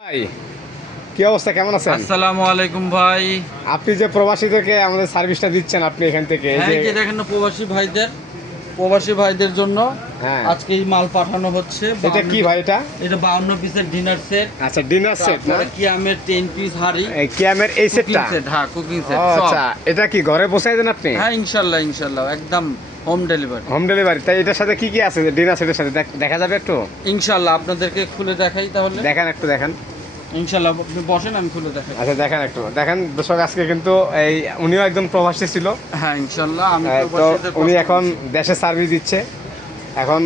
ভাই কি অবস্থা, কেমন আছেন? আসসালামু আলাইকুম ভাই। আপনি যে প্রবাসীদেরকে আমাদের সার্ভিসটা দিচ্ছেন, আপনি এখান থেকে এই হ্যাঁ, যে যে দেখেন না, প্রবাসী ভাইদের জন্য হ্যাঁ আজকে এই মাল পাঠানো হচ্ছে। এটা কি ভাই? এটা 52 পিসের ডিনার সেট। আচ্ছা, ডিনার সেট না? তারপরে কিয়ামের 10 পিস হাড়ি, এই কিয়ামের এই সেটটা? হ্যাঁ, কুকিং সেট ও সব। আচ্ছা, এটা কি ঘরে বসাই দেন আপনি? হ্যাঁ, ইনশাআল্লাহ একদম হোম ডেলিভারি। Home delivery? তাই এটার সাথে কি কি আছে ডিনার সেটের সাথে দেখা যাবে একটু? ইনশাআল্লাহ আপনাদেরকে খুলে দেখাই তাহলে। দেখেন একটু, দেখেন। ইনশাআল্লাহ আপনি বসেন, আমি খুলে দেখাই। আচ্ছা দেখেন একটু, দেখেন দর্শক। আজকে কিন্তু এই উনিও একদম প্রবাসী ছিল। হ্যাঁ, ইনশাআল্লাহ আমি তো প্রবাসীদের উনি পছন্দ এখন করছি। দেশে সার্ভিস দিচ্ছে। এখন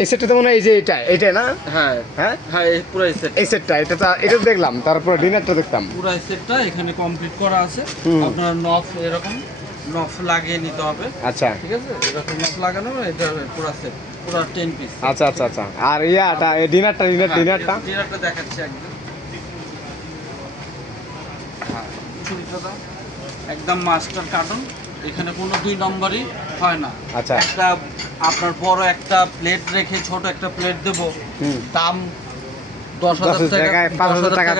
এই সেটটা তো মনে হয় এই যে এটা না? হ্যাঁ হ্যাঁ হ্যাঁ, এই পুরো সেট, এই সেটটা, এটা দেখলাম, তারপর ডিনারটা দেখতাম। পুরো সেটটা এখানে কমপ্লিট করা আছে। হুম। আপনার নফ এরকম নফ লাগিয়ে নিতে হবে। আচ্ছা ঠিক আছে, এরকম নফ লাগানো, এটা পুরো সেট, পুরো 10 পিস। আচ্ছা আচ্ছা আচ্ছা। আর ইয়াটা ডিনারটা ডিনারটা দেখাচ্ছি একদম। হ্যাঁ, ছুরিটা দাও। একদম মাস্টার কার্টন, এখানে কোনো 2 নম্বরই হয় না। আচ্ছা। একটা আপনার বড় একটা প্লেট রেখে ছোট একটা প্লেট দেব, হুম। দাম 10,000 টাকা, 5,000 টাকা।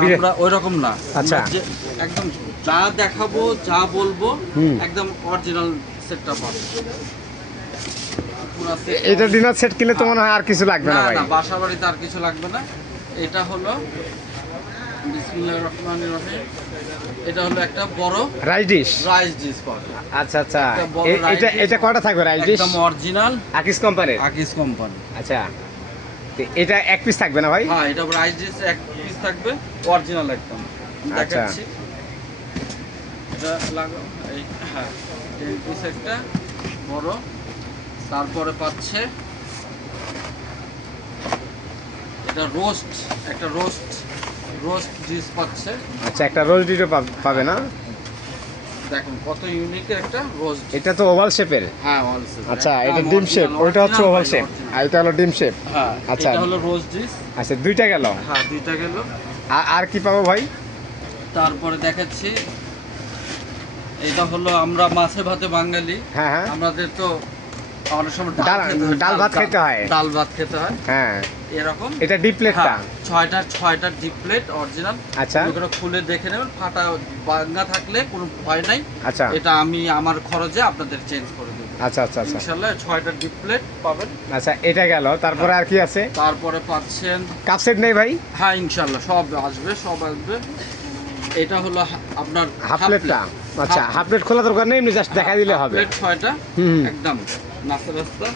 আমরা ওই রকম না। আচ্ছা। আমরা যে একদম যা দেখাবো, যা বলবো, হুম। একদম অরিজিনাল সেটটা পাবে। পুরো set এটা ডিনার সেট কিনলে তো মনে হয় আর কিছু লাগবে না না ভাই? না, বাসা বাড়িতে আর কিছু লাগবে না। এটা হলো বিসমিল্লাহির রহমানির রহিম, এটা হলো একটা বড় রাইস ডিশ? রাইস ডিশ পাবে। আচ্ছা আচ্ছা। একটা বড় এটা rice এটা কয়টা থাকবে রাইস ডিশ? একদম অরিজিনাল আকিস কোম্পানির? আকিস কোম্পানি। আচ্ছা, তো এটা এক পিস থাকবে না ভাই? হ্যাঁ, এটা রাইস ডিশ এক পিস থাকবে, অরিজিনাল একদম। আমি আচ্ছা। দেখাচ্ছি, এটা লাগাও। এই হ্যাঁ, এই পিস একটা বড়। তারপরে পাচ্ছে এটা রোস্ট, একটা রোস্ট ডিশ পাচ্ছে। আচ্ছা, একটা রোজ ডিশও পাবে না? দেখুন কত ইউনিক একটা রোস্ট। এটা তো ওভাল শেপের। হ্যাঁ, অলস। আচ্ছা, এটা ডিম শেপ, ওইটা হচ্ছে ওভাল শেপ, আর এটা হলো ডিম শেপ। হ্যাঁ, আচ্ছা। এটা হলো রোস্ট ডিশ। আচ্ছা, দুইটা গেল। হ্যাঁ, দুইটা গেল। আর কি পাবো ভাই? তারপরে দেখাচ্ছি, এটা হলো আমরা মাছে ভাতে বাঙালি। হ্যাঁ হ্যাঁ। আমাদের তো অনেক সময় ডাল ভাত খেতে হয়। ডাল ভাত খেতে হয় হ্যাঁ, এরকম। এটা ডিপ প্লেটটা? ছয়টা ডিপ প্লেট অরিজিনাল। আচ্ছা। ওগুলো খুলে দেখে নেবেন, ফাটা ভাঙা থাকলে কোনো ভয় নাই। আচ্ছা এটা আমি আমার খরচে আপনাদের চেঞ্জ করে দেবো। আচ্ছা আচ্ছা আচ্ছা। ইনশাআল্লাহ 6টা ডিপ প্লেট পাবেন। আচ্ছা, এটা গেল। তারপরে আর কি আছে? তারপরে পাচ্ছেন, কাপ সেট নেই ভাই? হ্যাঁ ইনশাআল্লাহ সব আসবে। এটা হলো আপনার হাফ প্লেটটা? আচ্ছা, হাফ প্লেট খোলা দরকার নেই, এমনি জাস্ট দেখা দিলে হবে। প্লেট 6টা হুম। একদম নাস্তা।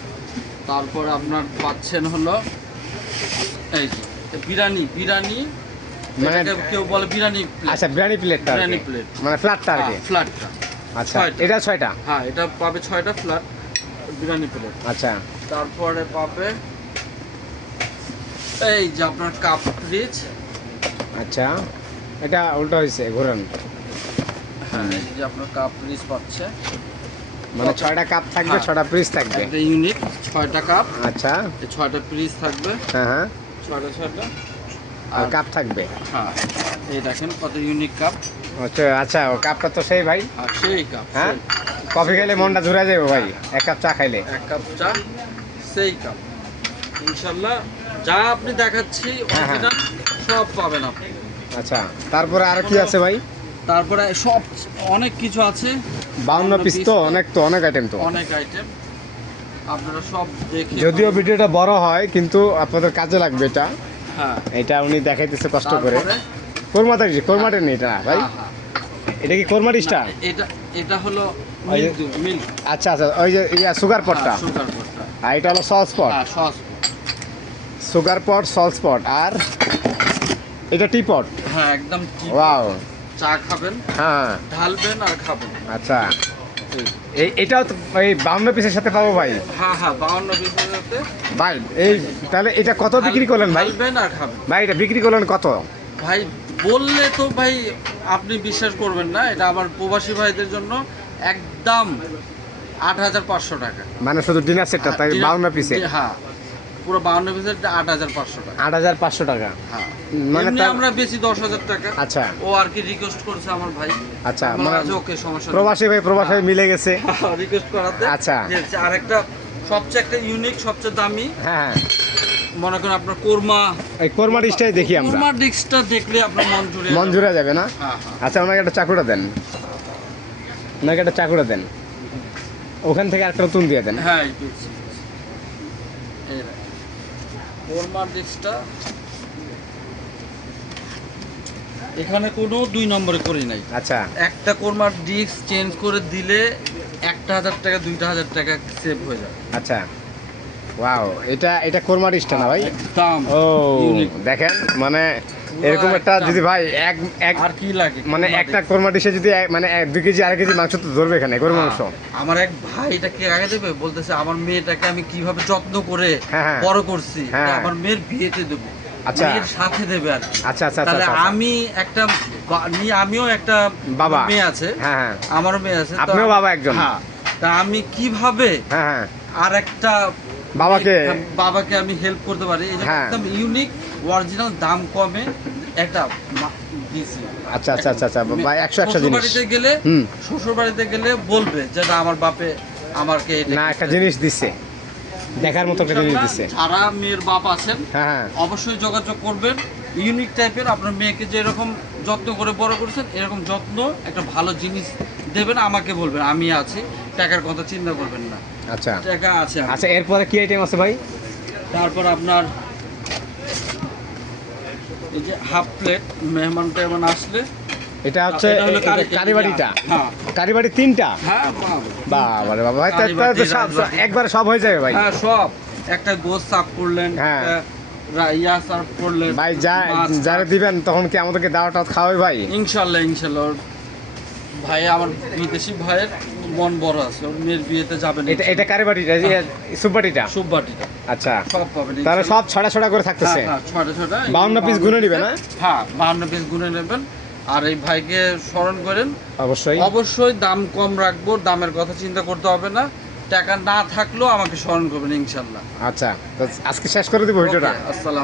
তারপর আপনার পাচ্ছেন হলো এই যে বিরিয়ানি, মানে এটাকে কেউ বলে বিরিয়ানি প্লেট। আচ্ছা, বিরিয়ানি প্লেটটা আর কি? বিরিয়ানি প্লেট, মানে ফ্ল্যাটটা আর কি? ফ্ল্যাটটা। আচ্ছা, 6টা। এটা 6টা? হ্যাঁ, এটা পাবে 6টা ফ্ল্যাট বিরিয়ানি প্লেট। আচ্ছা তারপরে পাবে এই যে আপনার কাপ রিচ। আচ্ছা, এটা উল্টো হয়েছে, ঘুরেন। হ্যাঁ, এই যে আপনার কাপ রিচ পাচ্ছে, মানে 6টা কাপ থাকবে, হ্যাঁ। 6টা পিস থাকবে। একটা ইউনিক 6টা কাপ। আচ্ছা। এই 6টা পিস থাকবে, হ্যাঁ হ্যাঁ। 6টা। আর কাপ থাকবে? হ্যাঁ, এই দেখেন কত ইউনিক কাপ। আচ্ছা আচ্ছা, ও কাপটা তো সেই ভাই। আর সেই কাপ, হ্যাঁ, কফি খাইলে মনটা জুড়ে যাবে ভাই, এক কাপ চা খাইলে। এক কাপ চা, সেই কাপ। ইনশাআল্লাহ যা আপনি দেখাচ্ছি হ্যাঁ, হ্যাঁ। অরিজিনাল সব পাবেন আপনি। আচ্ছা, তারপরে আর কি আছে ভাই? তারপরে সব অনেক কিছু আছে। 52 পিস তো অনেক আইটেম তো। অনেক আইটেম আপনারা সব দেখে, যদিও ভিডিওটা বড় হয়, কিন্তু আপনাদের কাজে লাগবে এটা। হ্যাঁ। এটা উনি দেখাইতেছে কষ্ট করে। তারপরে কোরমাটা নেই এটা না ভাই? হ্যাঁ। এটা কি কোরমা ডিশটা? এটা হলো ওই যে- মিল্ক। আচ্ছা আচ্ছা, ওই যে সুগার পটটা। সুগার পটটা। আর এটা হলো সস পট। হ্যাঁ, সস। সুগার পট, সস পট, আর এটা টি পট। হ্যাঁ, একদম ঠিক। ওয়াও। চা খাবেন, হ্যাঁ ঢালবেন আর খাবেন। আচ্ছা, এটাও তো এই 52 পিসের সাথে পাবো ভাই? হ্যাঁ হ্যাঁ, 52 পিসের সাথে ভাই এই তাহলে এটা কত বিক্রি করলেন ভাই? ঢালবেন আর খাবেন। ভাই এটা বিক্রি করলেন কত? ভাই বললে তো ভাই আপনি বিশ্বাস করবেন না, এটা আমার প্রবাসী ভাইদের জন্য একদম 8,500 টাকা। মানে শুধু ডিনার সেটটা, তাই 52 পিসে? হ্যাঁ, পুরো 52 পিসের 8,500 টাকা। 8,500 টাকা? হ্যাঁ, মানে এমনি তার- আমরা বেশি 10,000 টাকা। আচ্ছা ও আর কি রিকোয়েস্ট করছে আমার ভাই। আচ্ছা, আমার মানে কাছে ওকে সমস্যা নেই। প্রবাসী ভাই মিলে গেছে। রিকোয়েস্ট করাতে। আচ্ছা। আর একটা সবচেয়ে একটা ইউনিক, সবচেয়ে দামি হ্যাঁ হ্যাঁ। মনে করেন আপনার কোরমা এই কোরমা ডিশটাই দেখি আমরা। কোরমা ডিশটা দেখলে আপনার মন জুড়ে যাবে না? হ্যাঁ হ্যাঁ আচ্ছা, ওনাকে একটা চাকুটা দেন, ওনাকে একটা চাকুটা দেন, ওখান থেকে একটা নতুন দিয়ে দেন। হ্যাঁ এই দিচ্ছি। এই দেখেন, কোরমা ডিশটা এখানে কোনো 2 নম্বরে করি নাই। আচ্ছা একটা কোরমার ডিস্ক চেঞ্জ করে দিলে 1,000 টাকা 2,000 টাকা সেভ হয়ে যায়। আচ্ছা, ওয়াও, এটা কোরমা ডিশটা না ভাই? একদম ও unique। দেখেন, মানে এরকম একটা একদম। যদি ভাই এক আর কি লাগে মানে কোরমা একটা ডিশ? কোরমা ডিশে যদি মানে 2 কেজি 2.5 কেজি মাংস তো ধরবে এখানে, কোরমা মাংস। আমার এক ভাই এটাকে আগে দেবে, বলতেছে আমার মেয়েটাকে আমি কিভাবে যত্ন করে হ্যাঁ, হ্যাঁ। বড় করছি, হ্যাঁ। এটা আমার মেয়ের বিয়েতে দেবো, আচ্ছা। মেয়ের সাথে দেবে আর কি। আচ্ছা আচ্ছা তাহলে আচ্ছা, আচ্ছা। আমি একটা আমিও একটা বাবা। মেয়ে আছে, হ্যাঁ হ্যাঁ আমারও মেয়ে আছে, তো আপনিও বাবা একজন। হ্যাঁ, তা আমি কিভাবে হ্যাঁ হ্যাঁ আর একটা বাবাকে আমি হেল্প করতে পারি, এই যে হ্যাঁ। একদম ইউনিক অরিজিনাল দাম কমে একটা দিয়েছি। আচ্ছা আচ্ছা আচ্ছা আচ্ছা ভাই, 100 শ্বশুর জিনিস। বাড়িতে গেলে হুম। শ্বশুর বাড়িতে গেলে বলবে যে না আমার বাপে আমাকে এটা না, একটা জিনিস দিচ্ছে, দেখার মতো একটা জিনিস দিচ্ছে। যারা মেয়ের বাপ আছেন হ্যাঁ হ্যাঁ অবশ্যই যোগাযোগ করবেন। ইউনিক টাইপের আপনার মেয়েকে যে এরকম যত্ন করে বড় করেছেন, এরকম যত্ন একটা ভালো জিনিস দেবেন, আমাকে বলবেন, আমি আছি, টাকার কথা চিন্তা করবেন না, আচ্ছা টাকা আছে আমার। আচ্ছা, এরপরে কি আইটেম আছে ভাই? তারপর আপনার এই যে হাফ প্লেট, মেহমান টেহমান আসলে এটা হচ্ছে এটা হলো কারিবাড়িটা। হ্যাঁ কারিবাড়ি 3টা? হ্যাঁ বাবা রে বাবা ভাই, কারিবাটি, তো সব রাজবাটি। একবারে সব হয়ে যাবে ভাই। হ্যাঁ সব, একটা গোস সাফ করলেন, হ্যাঁ। একটা ইয়া সার্ভ করলেন, ভাই মাছ যারা দিবেন তখন কি আমাদেরকে দাওয়াটা খাওয়াবে ভাই? ইনশাল্লাহ ইনশাল্লাহ। ওর ভাই, আমার বিদেশি ভাইয়ের মন বড় আছে, ওর মেয়ের বিয়েতে যাবেন। এটা কারিবাড়িটা, সুপবাটিটা? সুপবাটিটা আচ্ছা, সব পাবেন তাহলে সব ছড়া ছড়া করে থাকতেছে। হ্যাঁ, ছয়টা 52 পিস গুনে নিবেন, হ্যাঁ? হ্যাঁ 52 পিস গুনে নেবেন। আর এই ভাইকে স্মরণ করেন, অবশ্যই অবশ্যই দাম কম রাখবো, দামের কথা চিন্তা করতে হবে না, টাকা না থাকলেও আমাকে স্মরণ করবেন ইনশাল্লাহ। আচ্ছা, তো আজকে শেষ করে দিব ভিডিওটা। আসসালাম।